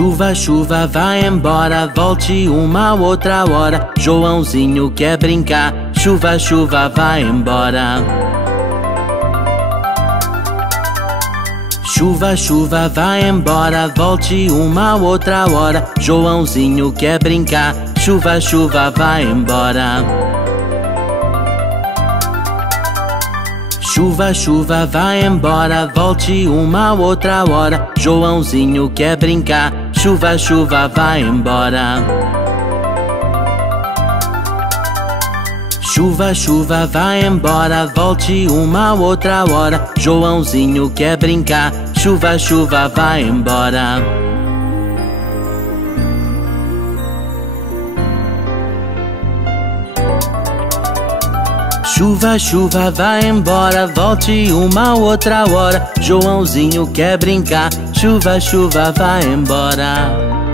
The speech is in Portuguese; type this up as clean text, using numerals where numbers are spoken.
Chuva, chuva, vai embora, volte uma outra hora. Joãozinho quer brincar. Chuva, chuva, vai embora. Chuva, chuva, vai embora, volte uma outra hora. Joãozinho quer brincar. Chuva, chuva, vai embora. Chuva, chuva, vai embora, volte uma outra hora. Joãozinho quer brincar. Chuva, chuva, vai embora. Chuva, chuva, vai embora, volte uma outra hora. Joãozinho quer brincar. Chuva, chuva, vai embora. Chuva, chuva, vai embora, volte uma outra hora. Joãozinho quer brincar. Chuva, chuva, vai embora.